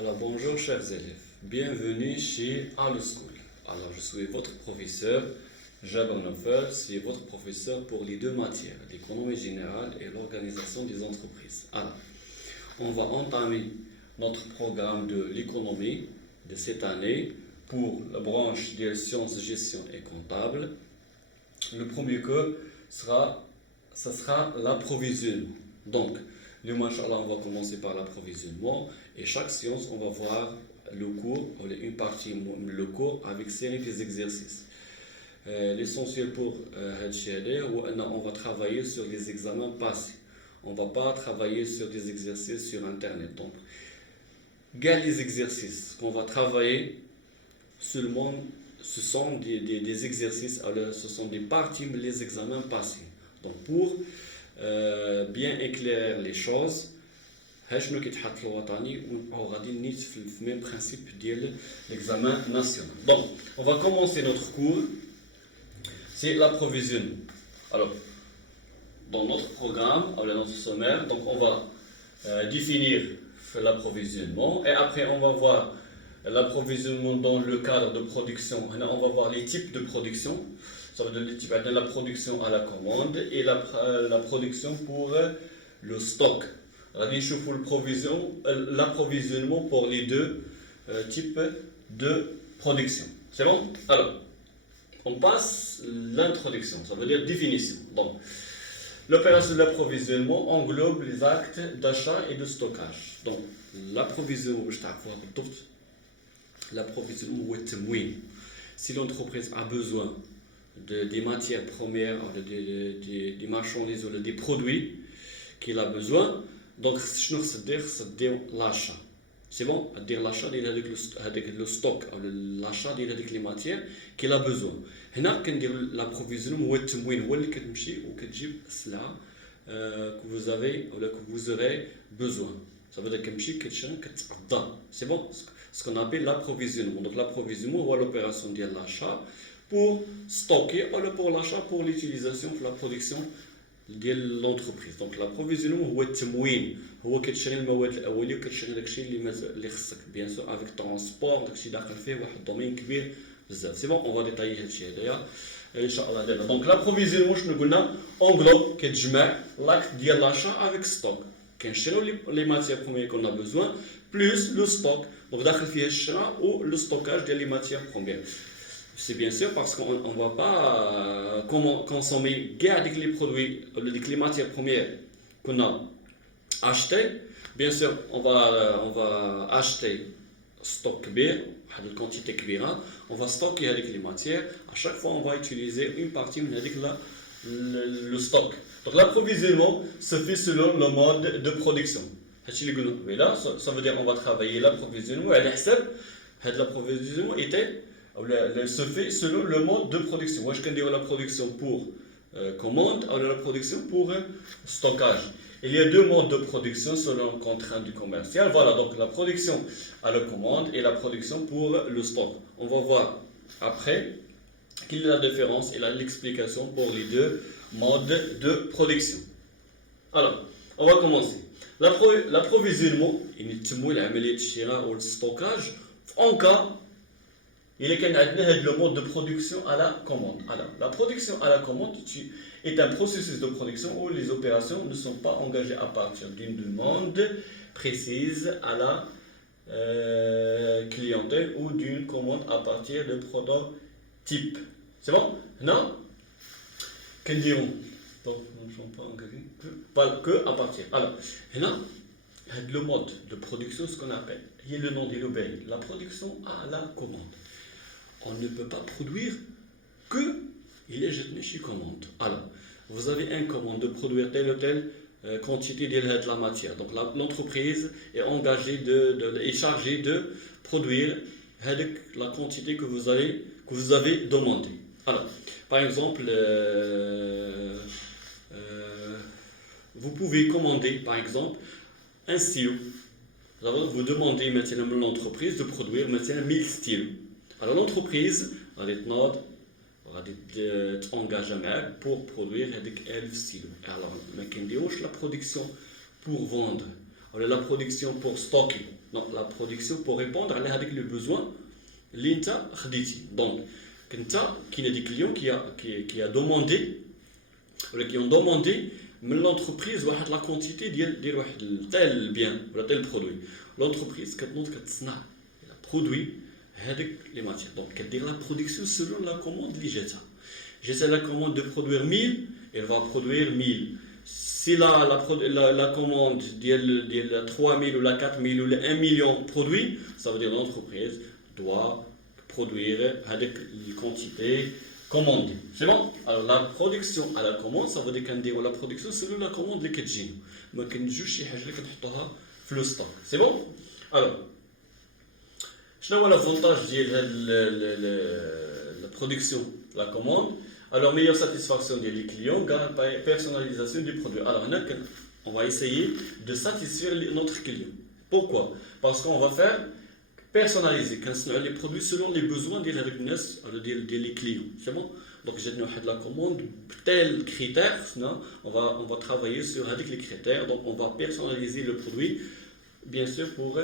Alors bonjour chers élèves, bienvenue chez Allo School. Alors je suis votre professeur Jabir Nofel, c'est votre professeur pour les deux matières, l'économie générale et l'organisation des entreprises. Alors, on va entamer notre programme de l'économie de cette année pour la branche des sciences, gestion et comptable. Le premier cours sera l'approvisionnement. Donc, le machallah, on va commencer par l'approvisionnement et chaque séance, on va voir le cours, une partie, le cours avec série des exercices. L'essentiel pour on va travailler sur les examens passés. On ne va pas travailler sur des exercices sur Internet. Donc, les exercices qu'on va travailler seulement, ce sont des exercices, ce sont des parties, les examens passés. Donc, pour bien éclairer les choses, شنو كيتحط في الوطني وغادي نيت في même principe ديال l'examen national. Donc, on va commencer notre cours. C'est l'approvisionnement. Alors, dans notre programme, dans notre sommaire, donc on va définir l'approvisionnement et après on va voir l'approvisionnement dans le cadre de production. On va voir les types de production. Ça veut dire les types de la production à la commande et la production pour le stock. L'approvisionnement pour les deux types de production. C'est bon? Alors, on passe l'introduction, ça veut dire définition. Donc, l'opération de l'approvisionnement englobe les actes d'achat et de stockage. Donc, l'approvisionnement, si l'entreprise a besoin des matières premières, des marchandises ou des produits qu'il a besoin, donc c'est l'achat. C'est bon, dire l'achat avec le stock, l'achat avec les matières qu'il a besoin. هنا كندير l'approvisionnement هو التموين هو اللي كتمشي وكتجيب السلعه que vous avez ou que vous aurez besoin. Ça veut dire كتمشي كتشري كتقضى. C'est bon, ce qu'on appelle l'approvisionnement. Donc l'approvisionnement هو l'opération ديال l'achat pour stocker ou pour l'achat pour l'utilisation pour la production ديال l'entreprise. Donc l'approvisionnement هو التموين هو كتشري المواد الاوليه وكتشري داكشي اللي خصك بيان سور افيك ترونسبور داكشي داخل فيه واحد الدومين كبير بزاف. سي بون اون غادي طايي هادشي هدايا ان شاء الله دابا. دونك l'approvisionnement شنو قلنا اونغلوب كتجمع لاكت ديال لاشا افيك ستوك كنشريو لي ماتيير بروميير كون ا بوزوان بلوس لو ستوك. دونك داخل فيه الشراء و لو ستوكاج ديال لي ماتيير بروميير. C'est bien sûr parce qu'on ne va pas consommer les produits, les matières premières qu'on a achetées. Bien sûr, on va acheter stock bien, une quantité كبيرة. On va stocker avec les matières. À chaque fois, on va utiliser une partie avec le stock. Donc l'approvisionnement se fait selon le mode de production. Et là, ça veut dire qu'on va travailler l'approvisionnement. Et l'approvisionnement était se fait selon le mode de production. Moi, je connais la production pour commande ou la production pour stockage. Il y a deux modes de production selon le contrat du commercial. Voilà, donc la production à la commande et la production pour le stock. On va voir après quelle est la différence et l'explication pour les deux modes de production. Alors, on va commencer. L'approvisionnement, ou le stockage, en cas il y a le mode de production à la commande. Alors, la production à la commande est un processus de production où les opérations ne sont pas engagées à partir d'une demande précise à la clientèle ou d'une commande à partir de prototypes. C'est bon? Non? Qu'en dirons? Donc, nous ne sommes pas engagés que à partir. Alors, le mode de production, ce qu'on appelle, il y a le nom de l'obéi, la production à la commande. On ne peut pas produire que il est jeté chez commande. Alors, vous avez une commande de produire telle ou telle quantité de la matière. Donc, l'entreprise est engagée est chargée de produire la quantité que vous avez demandé. Alors, par exemple, vous pouvez commander, par exemple, un stylo. Vous demandez maintenant à l'entreprise de produire maintenant 1000 stylos. Alors l'entreprise va t'engager pour produire 1000 stylos. Alors, la production pour vendre la production pour stocker. Non, la production pour répondre à les besoins l'INTA khaditi. Donc, qui a des clients qui a demandé, ou qui ont demandé mais l'entreprise la quantité de tel bien ou tel produit. L'entreprise qui produit les matières. Donc, elle dit la production selon la commande de J'essaie la commande de produire 1000, elle va produire 1000. Si la commande de 3000 ou la 4000 ou la 1 million produit, ça veut dire l'entreprise doit produire avec les quantités commandées. C'est bon? Alors la production à la commande, ça veut dire qu'on dit la production selon la commande اللي كتجينا. ما كنجوش شي حاجه اللي كنحطوها في لو ستوك. C'est bon? Alors شنو هو l'avantage ديال la production, la commande? Alors, meilleure satisfaction des clients, personnalisation du produit. Alors, on va essayer de satisfaire notre client. Pourquoi? Parce qu'on va faire personnaliser les produits selon les besoins des clients. C'est bon? Donc, j'ai la commande, tel critère, on va travailler sur les critères. Donc, on va personnaliser le produit, bien sûr, pour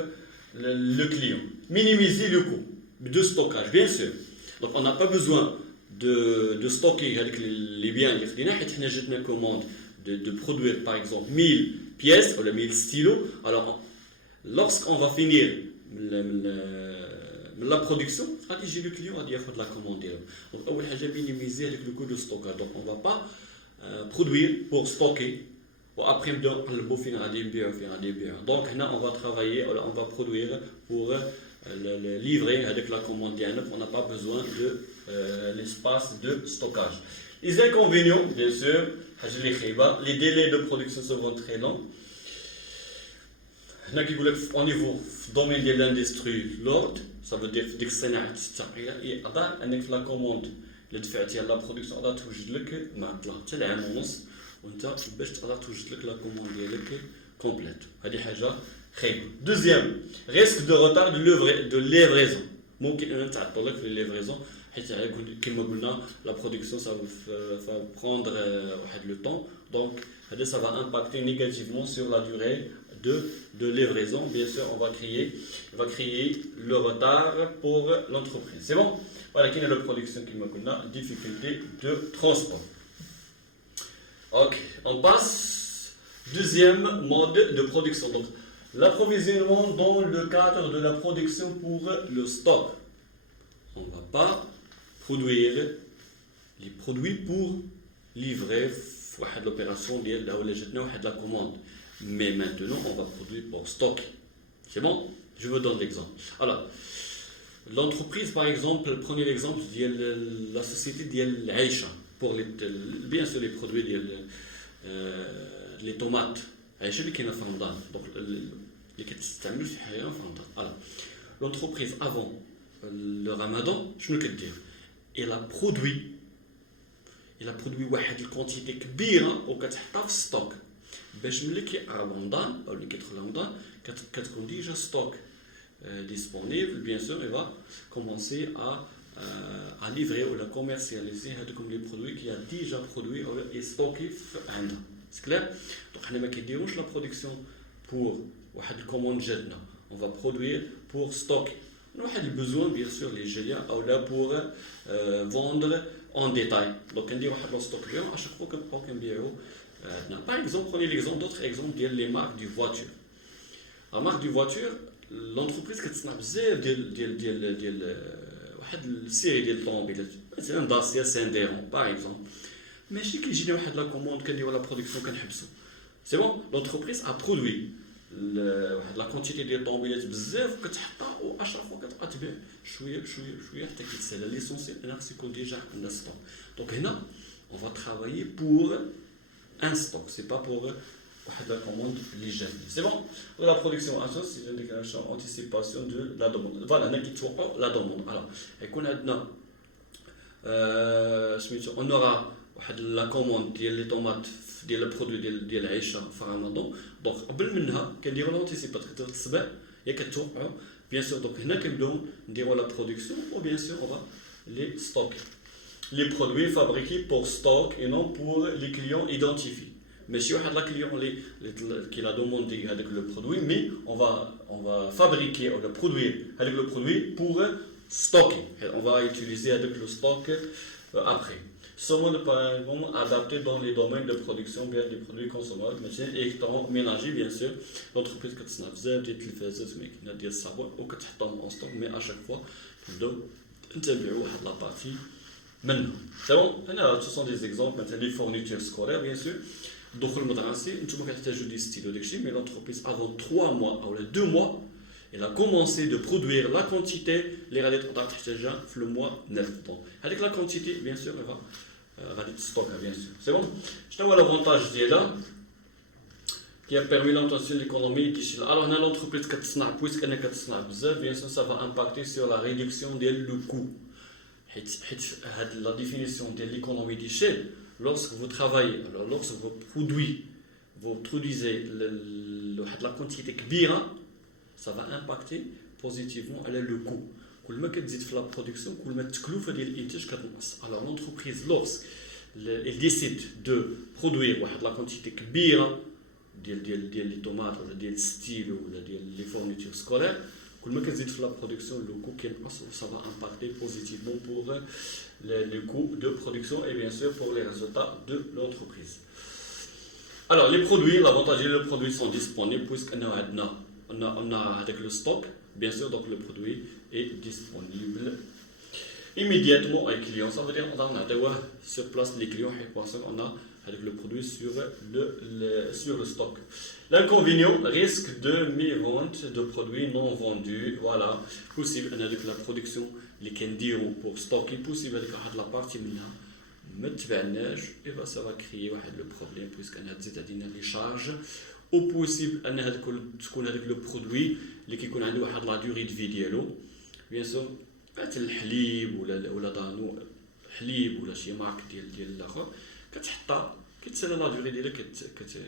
le client. Minimiser le coût de stockage, bien sûr. Donc, on n'a pas besoin de stocker les biens. On a commande de produire par exemple 1000 pièces ou 1000 stylos. Alors, lorsqu'on va finir la production, le client va dire la commande. Donc, on va minimiser le coût de stockage. Donc, on ne va pas produire pour stocker. Après, donc, on va travailler, on va produire pour livrer avec la commande. On n'a pas besoin de l'espace de stockage. Les inconvénients, bien sûr, les délais de production seront très longs. Au niveau du domaine de l'industrie lourde, ça veut dire que la commande la production la commande complète. Deuxième, risque de retard de livraison. La livraison, la production, ça va prendre le temps. Donc, ça va impacter négativement sur la durée de livraison. Bien sûr, on va créer le retard pour l'entreprise. C'est bon? Voilà, quelle est la production qui m'a connu, difficulté de transport. Ok, on passe deuxième mode de production. Donc, l'approvisionnement dans le cadre de la production pour le stock. On ne va pas produire les produits pour livrer l'opération de la commande. Mais maintenant, on va produire pour stock. C'est bon? Je vous donne l'exemple. Alors, l'entreprise, par exemple, prenez l'exemple de la société d'Aïcha, pour bien sûr les produits, les tomates. Aïcha qui est en Ramadan. Donc, alors, l'entreprise avant le Ramadan, je ne peux dire, elle a produit une quantité كبيرة وكتحطها في ستوك باش ملي رمضان او اللي كيدخل رمضان كتكون ديجا ستوك disponible. Bien sûr, elle va commencer à livrer ou à commercialiser les produits qui a déjà produit et stocké. C'est clair? Donc, on ne la production pour une commande. On va produire pour stocker. On a besoin, bien sûr, les géliens pour vendre en détail. Donc, on dit que le stock, à chaque fois qu'on bio. Par exemple, prenez l'exemple, d'autres exemples, les marques de voitures. La marque de voiture, l'entreprise qui a une série de automobiles, c'est un Dacia Sandero, par exemple. Mais si il y a la commande, la production, c'est bon, l'entreprise a produit la quantité d'automobiles بزاف كتحطها و اشهر fois كتبيع شويه حتى كيتسالى ليسونسيال انا خص يكون ديجا عندنا ستوك. دونك هنا on va travailler pour un stock, c'est pas pour la commande اللي جات. C'est bon? La production c'est une déclaration anticipation de la demande. Voilà, هنا كيتوقعوا la demande. Alors يكون عندنا سميتو on aura la commande ديال لي طوماط ديال البرودوي ديال العيشه في رمضان. دونك قبل منها كنديروا لونتيسيبات كتبدا الصباح يا كتوقعوا بيان سور. دونك هنا كنبداو نديروا لا برودكسيون و بيان سور on va les stocker. Les produits fabriqués pour stock et non pour les clients identifiés. ماشي واحد لا كليون qui l'a demandé avec le produit, mais on va fabriquer ou le produire avec le produit pour stocker. On va utiliser avec le stock après. Seulement par exemple adapté dans les domaines de production bien des produits consommables, mais c'est électron ménager bien sûr. L'entreprise qui تصنع بزاف ديال التلفازات ماكينات ديال الصابون وكتحطهم en stock, mais à chaque fois نبداو نتابعوا واحد لا بارتي منهم. هنا ce sont des exemples مثلا les fournitures scolaires bien sûr. دخول المدرسي نتوما كتحتاجوا دي ستيلو داكشي مي لونتربريز avant 3 mois ou 2 mois elle a commencé de produire la quantité اللي غادي تقدر تحتاجها في le mois 9 دونك هذيك la quantité bien sûr elle va غادي تستوكها bien sûr c'est bon. شنو هو l'avantage ديالها qui a permis l'augmentation de l'économie d'échelle. Alors هنا l'entreprise كتصنع بويسك انها كتصنع بزاف bien sûr ça va impacter sur la réduction ديال le coût حيت هاد la définition de l'économie d'échelle. Lorsque vous travaillez, alors lorsque vous produisez la quantité كبيرة, ça va impacter positivement le coût. كل ما كتزيد في la production, كل ما التكلفة ديال الإنتاج كتنقص. Alors l'entreprise, lorsqu'elle décide de produire la quantité كبيرة ديال les tomates ولا ديال الستيل ولا ديال les fournitures scolaires, كل ما كتزيد في la production, le coût كينقص, ça va impacter positivement pour les coûts de production et bien sûr pour les résultats de l'entreprise. Alors les produits, l'avantage les produits sont disponibles puisqu'on a avec le stock, bien sûr donc le produit est disponible immédiatement aux clients. Ça veut dire on a sur place les clients on a avec le produit sur le stock. L'inconvénient, risque de mévente de produits non vendus, voilà, possible avec la production اللي كنديروا pour stocker possible هذيك واحد la partie منها ما تبعناش et ben ça va créer واحد le problème puisque انا تزيد عندنا لي شارج او possible ان هذاك تكون هذاك لو برودوي اللي كيكون عنده واحد لا دوري دو في ديالو بيان سور مثل الحليب ولا دانو حليب ولا شي مارك ديال الاخر كتحطها كتسالى لا دوري ديالها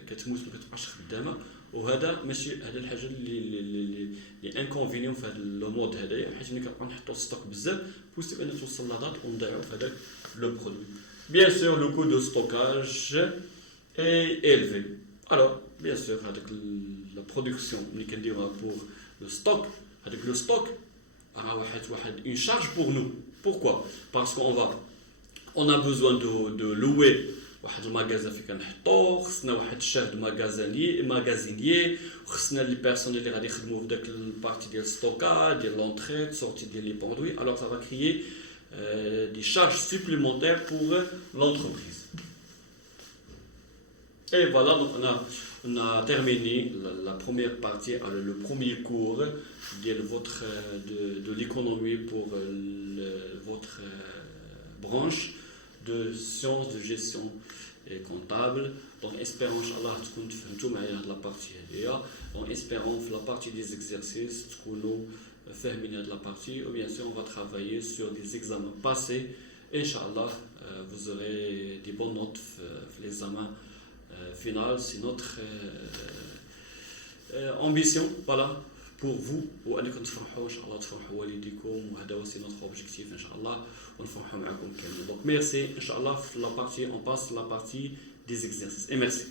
كتموت ما كتبقاش خدامه وهذا ماشي هذا الحاجه اللي انكونفينيون في هذا لو مود هذايا حيت ملي كنبقاو نحطو ستوك بزاف بوسيبل ان توصل لا دات ونضيعو في هذاك لو برودوي. بيان سور لو كو دو ستوكاج اي élevé. Alors bien sûr هذاك لا برودكسيون ملي كنديروها بور لو ستوك هذاك لو ستوك راه واحد une charge pour nous. Pourquoi? Parce qu'on a besoin de louer واحد المغازا فين كنحطو خصنا واحد الشاف دو ماغازينيي خصنا لي بيرسون اللي غادي يخدموا في داك البارتي ديال ستوكا ديال لونطري سورتي ديال لي برودوي alors ça va créer des charges supplémentaires pour l'entreprise. Et voilà, donc on a terminé la première partie, le premier cours de l'économie pour votre branche de sciences de gestion et comptable. Donc espérons inchallah تكون تفهمتوا معايا هاد لا بارتي هاديا. Donc espérons في la partie des exercices تكونوا فاهمين هاد لا partie ou bien sûr on va travailler sur des examens passés. Inch'Allah vous aurez des bonnes notes في l'examen final. C'est notre ambition, voilà, pour vous. وأنكم تفرحوا إن شاء الله تفرحوا والديكم وهذا هو سي notre objectif إن شاء الله ونفرحوا معكم كاملين. Donc merci إن شاء الله في la partie on passe la partie des exercices et merci.